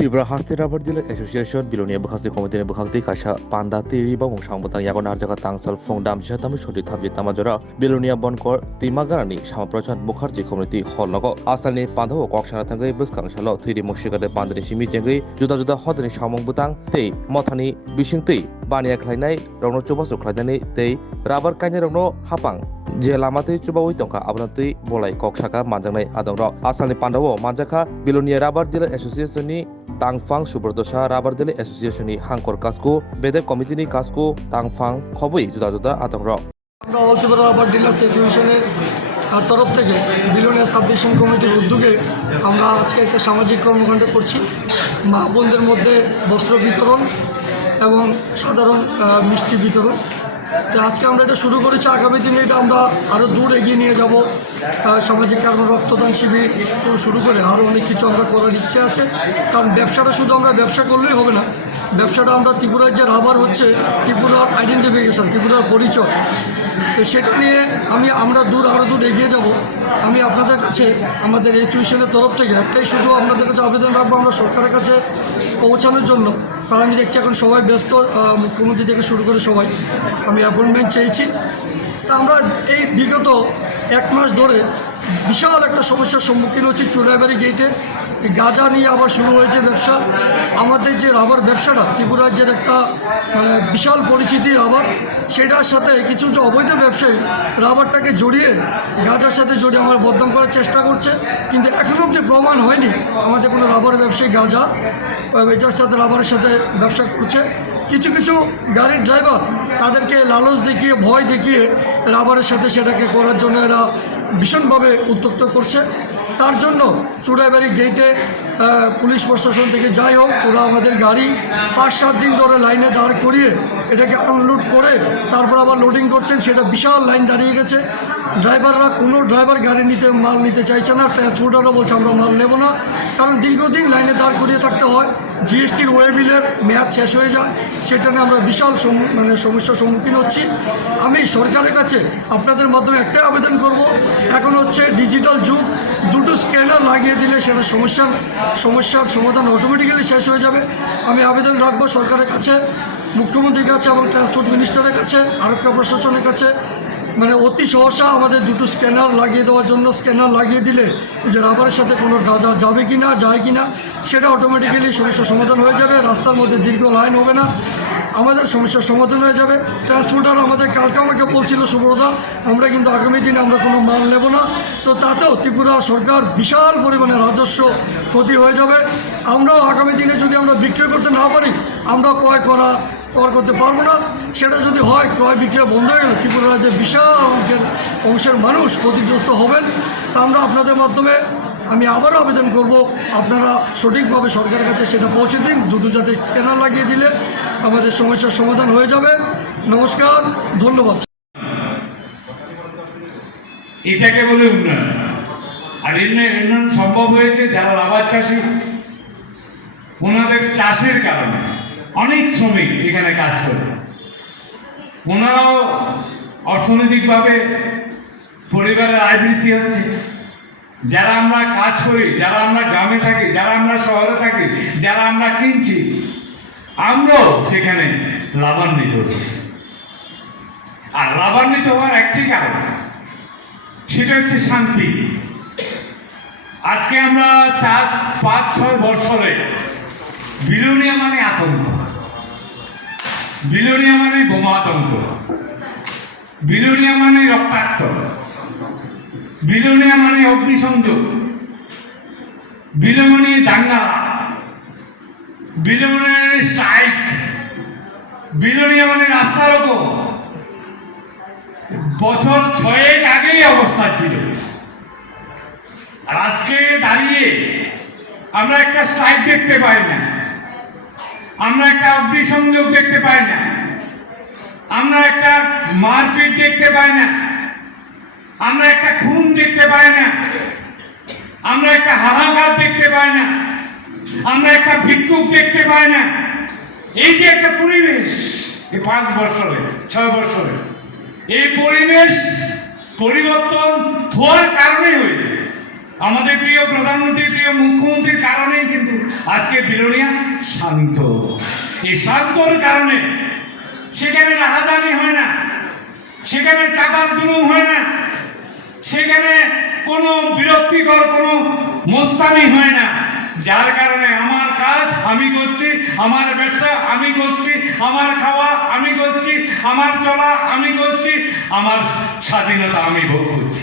Tibra Hasti Rabar Dealer Association Bilonia Bukhasi Committee Bukhati Kasha Panda Tiri Bang Sambutang Yagon Arjaka Tangsal Fongdam Shatam Shoti Thamji Tamajora Bilonia Bonkor Timagarani Shamaprachan Mukherjee Community Hall Logo Asani Pando Kokshana Tangai Buskang Shalo 3D Moshika de Pandri Shimi Jengi Juda Juda Hodani Shamong Butang Te Motani Bishing Te Bania Klainai Rono Chubasu Kladani Te Rabar Kanya Rono Hapang Je lamate coba uitongka abnati bolai koksaka manjangnai adongrok asalni pandawo manjaka Bilonia Rubber Dealer Association ni Tangfang Subrodosha Rubber Dealer Association ni Hangkor Kasko Bede Committee ni Kasko Tangfang khoboi juda juda adongrok আমরা all Tripura rubber dealers অ্যাসোসিয়েশনের তরফ থেকে Belonia subdivision কমিটির উদ্যোগে আমরা আজকে একটা সামাজিক কর্মকাণ্ড করছি মা বোনদের মধ্যে বস্ত্র বিতরণ এবং সাধারণ মিষ্টি বিতরণ। তো আজকে আমরা এটা শুরু করেছি, আগামী দিনে এটা আমরা আরও দূর এগিয়ে নিয়ে যাব। সামাজিক কর্ম, রক্তদান শিবির শুরু করে আরও অনেক কিছু আমরা করার ইচ্ছে আছে। কারণ ব্যবসাটা শুধু আমরা ব্যবসা করলেই হবে না, ব্যবসাটা আমরা ত্রিপুরার যে রাবার হচ্ছে ত্রিপুরার আইডেন্টিফিকেশান, ত্রিপুরার পরিচয়। তো সেটা নিয়ে আমরা আরও দূর এগিয়ে যাব। আমি আপনাদের কাছে আমাদের অ্যাসোসিয়েশনের তরফ থেকে একটাই শুধু আপনাদের কাছে আবেদন রাখবো, আমরা সরকারের কাছে পৌঁছানোর জন্য। কারণ আমি দেখছি এখন সবাই ব্যস্ত, মুখ্যমন্ত্রী থেকে শুরু করে সবাই, আমি অ্যাপয়েন্টমেন্ট চেয়েছি। তা আমরা এই বিগত এক মাস ধরে বিশাল একটা সমস্যার সম্মুখীন হচ্ছি। চুলাইবাড়ি গেটে গাঁজা নিয়ে আবার শুরু হয়েছে ব্যবসা। আমাদের যে রাবার ব্যবসাটা ত্রিপুরা রাজ্যের একটা বিশাল পরিচিতি রাবার, সেটার সাথে কিছু যে অবৈধ ব্যবসায়ী রাবারটাকে জড়িয়ে গাঁজার সাথে জড়িয়ে আমার বদনাম করার চেষ্টা করছে। কিন্তু এখনও অবধি প্রমাণ হয়নি আমাদের কোনো রাবার ব্যবসায়ী গাঁজা এটার সাথে রাবারের সাথে ব্যবসা করছে। কিছু কিছু গাড়ির ড্রাইভার তাদেরকে লালচ দেখিয়ে, ভয় দেখিয়ে রাবারের সাথে সেটাকে করার জন্য এরা ভীষণভাবে উত্ত্যক্ত করছে। তার জন্য চুড়াইবাড়ি গেটে পুলিশ প্রশাসন থেকে যাই হোক, ওরা আমাদের গাড়ি 5-7 দিন ধরে লাইনে দাঁড় করিয়ে এটাকে আনলোড করে তারপর আবার লোডিং করছেন। সেটা বিশাল লাইন দাঁড়িয়ে গেছে। ড্রাইভাররা, কোনো ড্রাইভার গাড়ি মাল নিতে চাইছে না। ট্রান্সপোর্টাররা বলছে আমরা মাল নেব না, কারণ দীর্ঘদিন লাইনে দাঁড় করিয়ে থাকতে হয়। জিএসটির ওয়ে বিলের মেয়াদ শেষ হয়ে যায়, সেটা নিয়ে আমরা বিশাল সমস্যার সম্মুখীন হচ্ছি। আমি সরকারের কাছে আপনাদের মাধ্যমে একটাই আবেদন করব, এখন হচ্ছে ডিজিটাল যুগ, দুটো স্ক্যানার লাগিয়ে দিলে সেটা সমস্যার সমাধান অটোমেটিক্যালি শেষ হয়ে যাবে। আমি আবেদন রাখবো সরকারের কাছে, মুখ্যমন্ত্রীর কাছে এবং ট্রান্সপোর্ট মিনিস্টারের কাছে, আরক্ষা প্রশাসনের কাছে, অতি সহসা আমাদের দুটো স্ক্যানার লাগিয়ে দেওয়ার জন্য। স্ক্যানার লাগিয়ে দিলে যে রাবারের সাথে কোনো গাঁজা যাবে কি না, যায় কি না, সেটা অটোমেটিক্যালি সমস্যার সমাধান হয়ে যাবে। রাস্তার মধ্যে দীর্ঘ লাইন হবে না, আমাদের সমস্যার সমাধান হয়ে যাবে। ট্রান্সপোর্টার আমাদের কালকে আমাকে বলছিল, সুব্রতা আমরা কিন্তু আগামী দিনে আমরা কোনো মাল নেব না। তো তাতেও ত্রিপুরা সরকার বিশাল পরিমাণে রাজস্ব ক্ষতি হয়ে যাবে। আমরাও আগামী দিনে যদি আমরা বিক্রয় করতে না পারি, আমরা ক্রয় করতে পারবো না। সেটা যদি হয়, ক্রয় বিক্রয় বন্ধ হয়ে গেলে ত্রিপুরা রাজ্যের বিশাল অংশের মানুষ ক্ষতিগ্রস্ত হবেন। তা আমরা আপনাদের মাধ্যমে আমি আবারও আবেদন করব, আপনারা সঠিকভাবে সরকারের কাছে সেটা পৌঁছে দিন। দুটো যাতে স্ক্যানার লাগিয়ে দিলে আমাদের সমস্যার সমাধান হয়ে যাবে। নমস্কার, ধন্যবাদ। এটাকে বলে উন্নয়ন। আর উন্নয়ন সম্ভব হয়েছে যারা রাবার চাষি, ওনাদের চাষের কারণে অনেক শ্রমিক এখানে কাজ করে, ওনারাও অর্থনৈতিকভাবে পরিবারের আয় বৃদ্ধি হচ্ছে। যারা আমরা কাজ করি, যারা আমরা গ্রামে থাকি, যারা আমরা শহরে থাকি, যারা আমরা কিনছি, আমরাও সেখানে লাভান্বিত হচ্ছি। আর লাভান্বিত হওয়ার একটি কারণ, সেটা হচ্ছে শান্তি। আজকে আমরা 4-5-6 বছরে বিলোনিয়া মানে আতঙ্ক, বিলোনিয়া মানে বোমা আতঙ্ক, বিলোনিয়া মানে রক্তাক্ত, বিলোনিয়া মানে অগ্নিসংযোগ, বিলোনিয়া দাঙ্গা, বিলোনিয়া মানে স্ট্রাইক, বিলোনিয়া মানে রাস্তা রোকো। বছর 6 আগেই অবস্থা ছিল। আর আজকে দাঁড়িয়ে আমরা একটা স্ট্রাইক দেখতে পাই না, আমরা একটা অগ্নিসংযোগ দেখতে পাই না, আমরা একটা মারপিট দেখতে পাই না, আমরা একটা খুন দেখতে পাই না, আমরা একটা হাহাকার দেখতে পাই না, আমরা একটা ভিক্ষুক দেখতে পাই না। এই যে একটা পরিবেশ, এই 5 বছরে 6 বছরে এই পরিবেশ পরিবর্তন হওয়ার কারণে হয়েছে। আমাদের প্রিয় প্রধানমন্ত্রী, প্রিয় মুখ্যমন্ত্রীর কারণেই কিন্তু আজকে বিলোনিয়া শান্ত। এই শান্তর কারণে সেখানে রাহাজানি হয় না, সেখানে চাঁদার জুলুম হয় না, সেখানে কোনো বিরক্তিকর কোনো মোস্তানি হয় না। যার কারণে আমার কাজ আমি করছি, আমার ব্যবসা আমি করছি, আমার খাওয়া আমি করছি, আমার চলা আমি করছি, আমার স্বাধীনতা আমি ভোগ করছি।